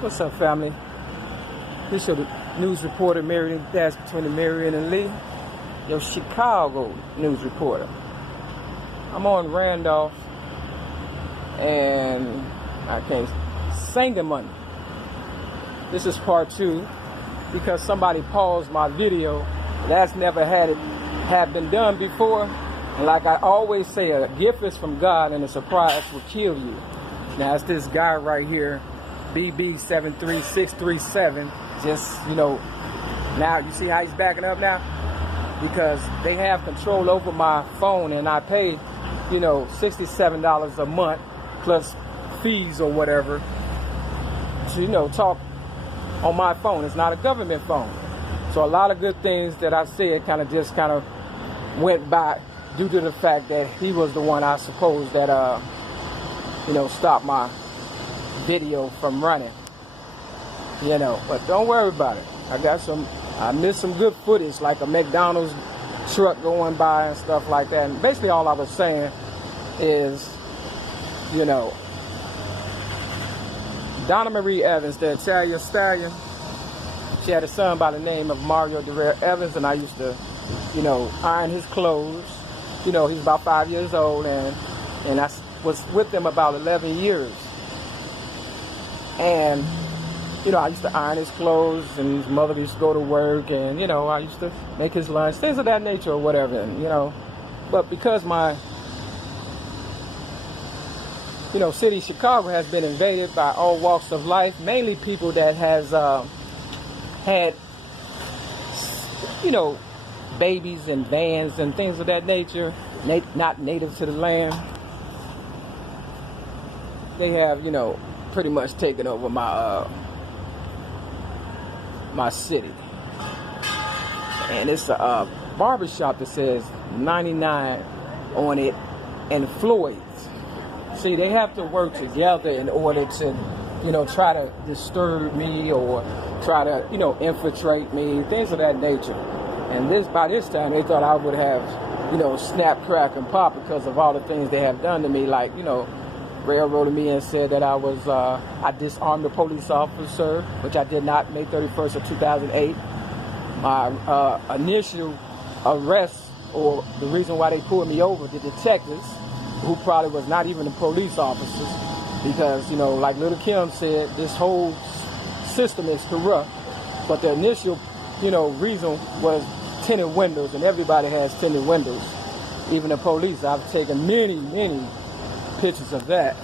What's up, family? This is your news reporter, Mary, that's between the Mary and Lee, your Chicago news reporter. I'm on Randolph, and I can't sing the money. This is part 2 because somebody paused my video. That's never had been done before. And like I always say, a gift is from God, and a surprise will kill you. Now it's this guy right here, BB73637. Just, now you see how he's backing up now? Because they have control over my phone, and I pay, $67 a month plus fees or whatever to, talk on my phone. It's not a government phone. So a lot of good things that I said kind of went by due to the fact that he was the one, I suppose, that, stopped my video from running. But don't worry about it. I missed some good footage, like a McDonald's truck going by and stuff like that. And basically all I was saying is, Donna Marie Evans, the Italian stallion, she had a son by the name of Mario Evans, and I used to, iron his clothes. He's about 5 years old, and I was with him about 11 years. And I used to iron his clothes, and his mother used to go to work, and, I used to make his lunch, things of that nature or whatever, and, But because my, city, Chicago, has been invaded by all walks of life, mainly people that has had, babies and vans and things of that nature, not native to the land. They have, pretty much taken over my my city. And it's a barbershop that says 99 on it, and Floyd's. See, they have to work together in order to, try to disturb me or try to, infiltrate me, things of that nature. And by this time, they thought I would have, snap, crack, and pop because of all the things they have done to me, like, railroaded me and said that I disarmed a police officer, which I did not, May 31st of 2008. My initial arrest, or the reason why they pulled me over, the detectives, who probably was not even the police officers, because, like Little Kim said, this whole system is corrupt. But the initial, reason was tinted windows, and everybody has tinted windows, even the police. I've taken many pictures of that.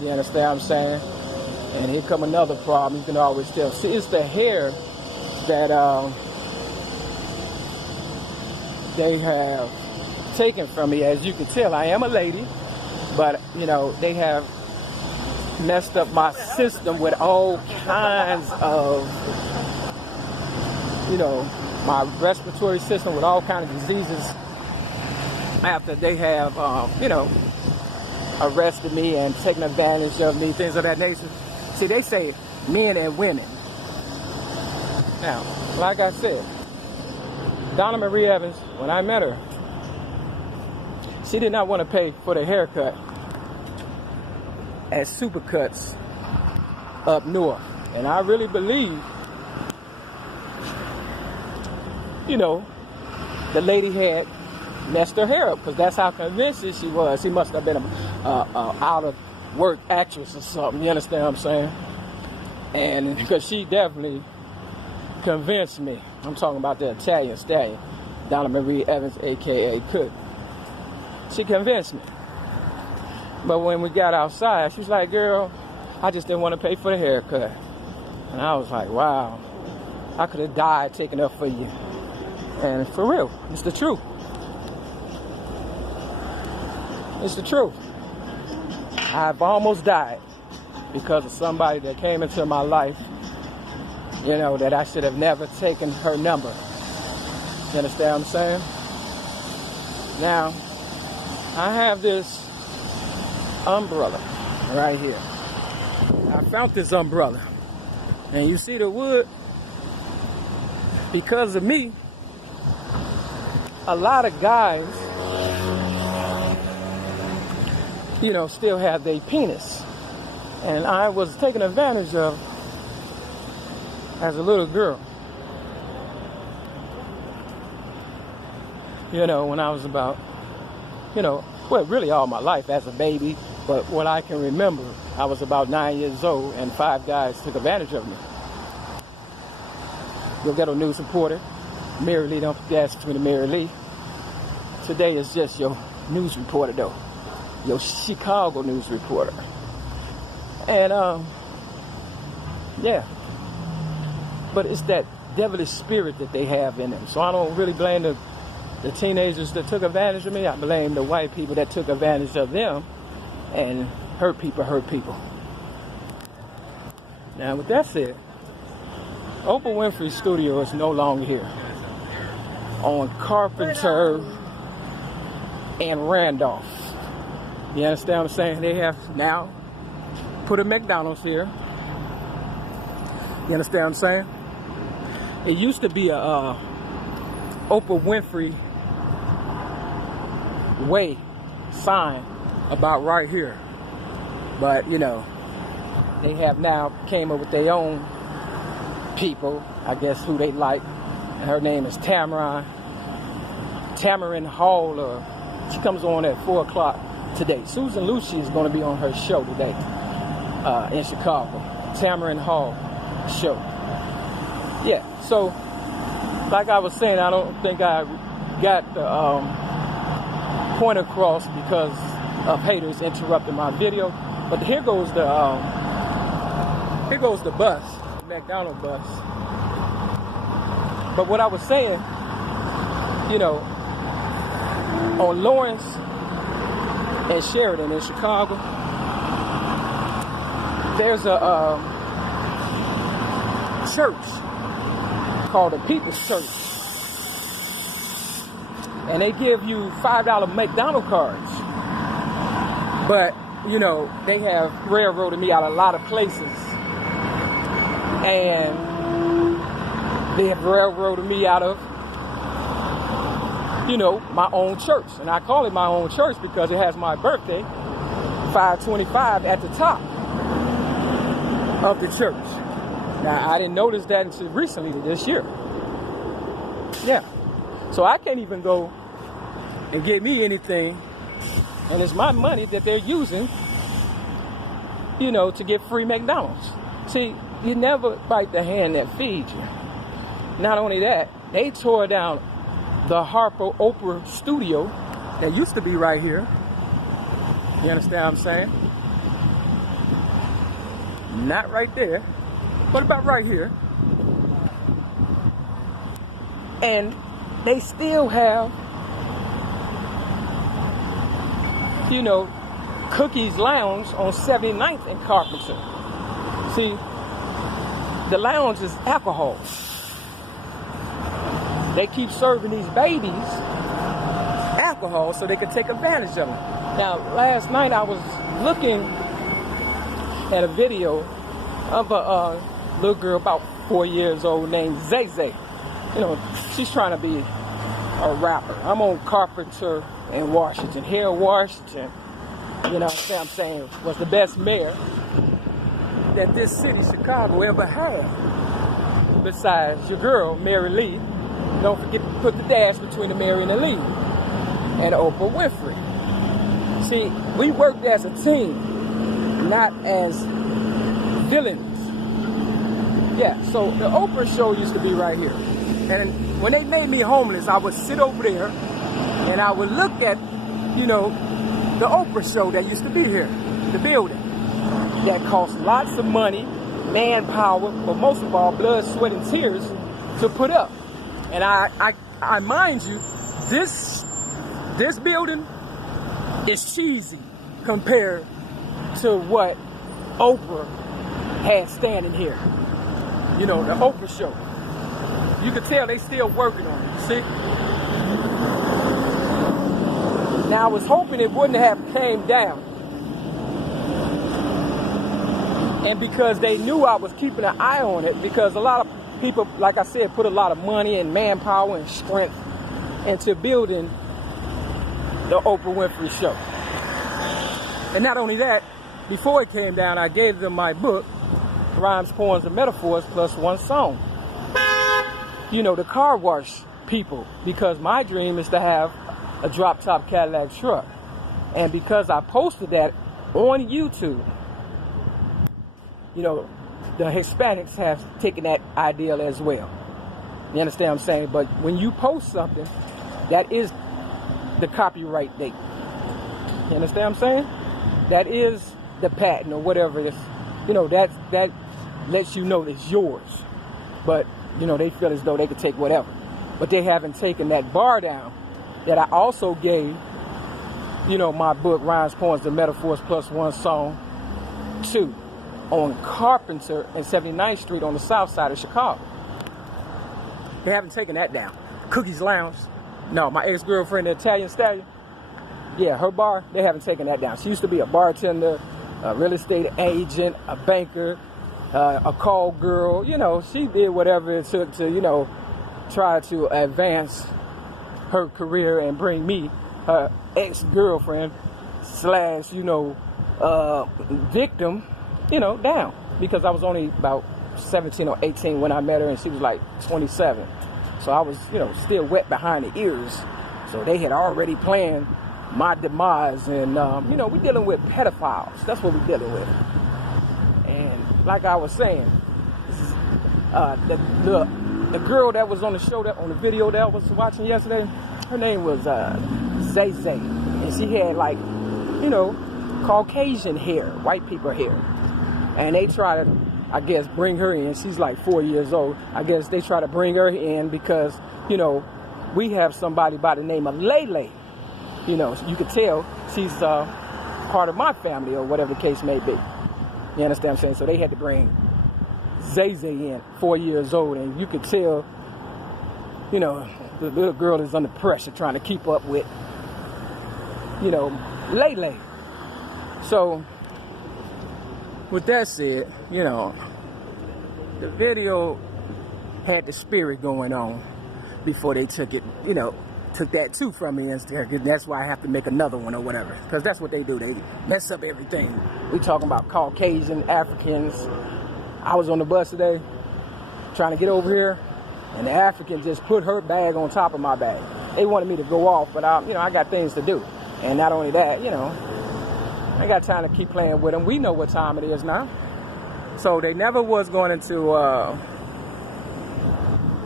You understand what I'm saying? And here come another problem. You can always tell. See, it's the hair that they have taken from me. As you can tell, I am a lady, but they have messed up my system with all kinds of, my respiratory system with all kinds of diseases after they have, arrested me and taken advantage of me, things of that nature. See, they say men and women. Now, like I said, Donna Marie Evans, when I met her, she did not want to pay for the haircut at Supercuts up north. And I really believe, the lady had messed her hair up, because that's how convinced she was. She must have been a out of work actress or something. You understand what I'm saying? And because she definitely convinced me. I'm talking about the Italian stallion, Donna Marie Evans, aka Cook. She convinced me. But when we got outside, she was like, "Girl, I just didn't want to pay for the haircut." And I was like, "Wow, I could have died taking up for you." And for real, it's the truth. It's the truth. I've almost died because of somebody that came into my life, that I should have never taken her number. You understand what I'm saying? Now, I have this umbrella right here. I found this umbrella. And you see the wood? Because of me, a lot of guys, still have their penis. and I was taken advantage of as a little girl. You know, when I was about, you know, well, really all my life as a baby, but what I can remember, I was about 9 years old, and 5 guys took advantage of me. Your ghetto news reporter, Mary-Lee, don't forget between the Mary-Lee. Today is just your news reporter, though. Your Chicago news reporter. And, yeah. But it's that devilish spirit that they have in them. So I don't really blame the teenagers that took advantage of me. I blame the white people that took advantage of them and hurt people. Now, with that said, Oprah Winfrey's studio is no longer here. On Carpenter and Randolph. You understand what I'm saying? They have now put a McDonald's here. You understand what I'm saying? It used to be a Oprah Winfrey Way sign about right here. But, you know, they have now came up with their own people, I guess, who they like. And her name is Tamarind Hall. She comes on at 4 o'clock today. Susan Lucci is going to be on her show today in Chicago. Tamarind Hall show. Yeah, so like I was saying, I don't think I got the point across because of haters interrupting my video. But here goes the bus, the McDonald's bus. But what I was saying, you know, on Lawrence and Sheridan in Chicago, there's a church called the People's Church. And they give you $5 McDonald's cards. But, you know, they have railroaded me out a lot of places. And they have railroaded me out of, you know, my own church. And I call it my own church because it has my birthday, 5/25, at the top of the church. Now, I didn't notice that until recently this year. Yeah. So I can't even go and get me anything. And it's my money that they're using, you know, to get free McDonald's. See, you never bite the hand that feeds you. Not only that, they tore down the Oprah studio that used to be right here. You understand what I'm saying? Not right there. What about right here? And they still have, you know, Cookies Lounge on 79th and Carpenter. See, the lounge is alcohol. They keep serving these babies alcohol so they could take advantage of them. Now, last night I was looking at a video of a little girl about 4 years old named Zay Zay. You know, she's trying to be a rapper. I'm on Carpenter in Washington. Here in Washington, you know what I'm saying, was the best mayor that this city, Chicago, ever had. Besides your girl, Mary-Lee. Don't forget to put the dash between the Mary and the Lee. And Oprah Winfrey. See, we worked as a team, not as villains. Yeah, so the Oprah show used to be right here. And when they made me homeless, I would sit over there and I would look at, you know, the Oprah show that used to be here, the building. That cost lots of money, manpower, but most of all, blood, sweat, and tears to put up. And I mind you, this building is cheesy compared to what Oprah had standing here. You know, the Oprah show. You can tell they still working on it, see? Now, I was hoping it wouldn't have came down. And because they knew I was keeping an eye on it, because a lot of people, like I said, put a lot of money and manpower and strength into building the Oprah Winfrey show. And not only that, before it came down, I gave them my book, Rhymes, Poems, and Metaphors, plus one song. You know, the car wash people, because my dream is to have a drop-top Cadillac truck. And because I posted that on YouTube, you know, the Hispanics have taken that ideal as well. You understand what I'm saying? But when you post something, that is the copyright date. You understand what I'm saying? That is the patent or whatever it is. You know, that lets you know it's yours. But, you know, they feel as though they could take whatever. But they haven't taken that bar down that I also gave, you know, my book, Rhymes, Poems, and Metaphors, plus one song, to, on Carpenter and 79th Street on the south side of Chicago. They haven't taken that down. Cookie's Lounge. No, my ex-girlfriend, the Italian Stallion. Yeah, her bar, they haven't taken that down. She used to be a bartender, a real estate agent, a banker, a call girl. You know, she did whatever it took to, you know, try to advance her career and bring me, her ex-girlfriend / you know, victim, you know, down. Because I was only about 17 or 18 when I met her, and she was like 27. So I was, you know, still wet behind the ears. So they had already planned my demise, and you know, we're dealing with pedophiles. That's what we're dealing with. And like I was saying, this is, the girl that was on the show, that on the video that I was watching yesterday, her name was Zay Zay, and she had, like, you know, Caucasian hair, white people hair, and they try to, I guess, bring her in. She's like 4 years old. I guess they try to bring her in because, you know, we have somebody by the name of Lele. You know, you could tell she's part of my family or whatever the case may be. You understand what I'm saying? So they had to bring Zay Zay in, 4 years old, and you could tell, you know, the little girl is under pressure trying to keep up with, you know, Lele. So, with that said, you know, the video had the spirit going on before they took it, you know, took that too from me, and that's why I have to make another one or whatever, because that's what they do. They mess up everything. We talking about Caucasian, Africans. I was on the bus today trying to get over here, and the African just put her bag on top of my bag. They wanted me to go off, but you know, I got things to do. And not only that, you know, I ain't got time to keep playing with them. We know what time it is now. So they never was going to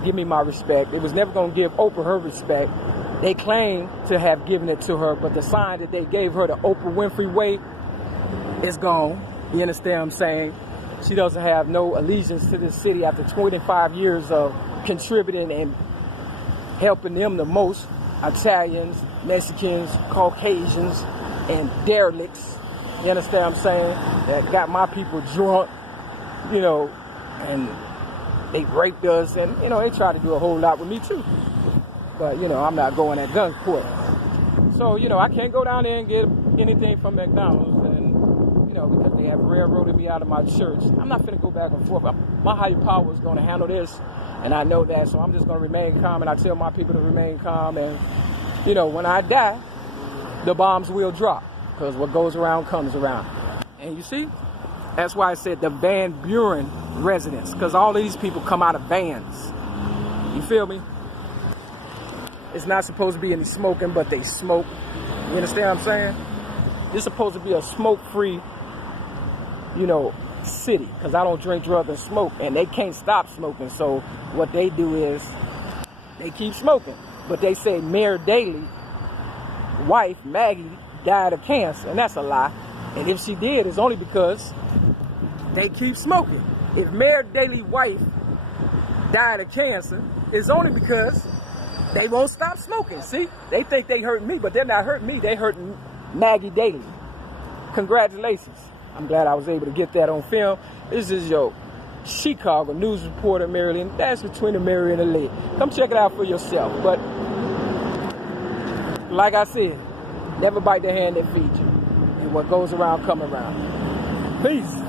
give me my respect. They was never going to give Oprah her respect. They claim to have given it to her, but the sign that they gave her the Oprah Winfrey way is gone. You understand what I'm saying? She doesn't have no allegiance to this city after 25 years of contributing and helping them the most. Italians, Mexicans, Caucasians, and derelicts. You understand what I'm saying? That got my people drunk, you know, and they raped us, and, you know, they tried to do a whole lot with me too. But, you know, I'm not going at gunpoint. So, you know, I can't go down there and get anything from McDonald's, and, you know, because they have railroaded me out of my church. I'm not finna go back and forth. My higher power is going to handle this, and I know that, so I'm just going to remain calm, and I tell my people to remain calm, and, you know, when I die, the bombs will drop, because what goes around comes around. And you see, that's why I said the Van Buren residence, because all these people come out of vans. You feel me? It's not supposed to be any smoking, but they smoke. You understand what I'm saying? It's supposed to be a smoke-free, you know, city, because I don't drink, drug, and smoke, and they can't stop smoking. So what they do is they keep smoking. But they say Mayor Daley's wife, Maggie, died of cancer, and that's a lie. And if she did, it's only because they keep smoking. If Mayor Daley's wife died of cancer, it's only because they won't stop smoking. See, they think they hurting me, but they're not hurting me. They hurting Maggie Daley. Congratulations. I'm glad I was able to get that on film. This is your Chicago news reporter, Maryland. That's between the Mary and the Lake. Come check it out for yourself. But like I said, never bite the hand that feeds you. And what goes around, come around. Peace.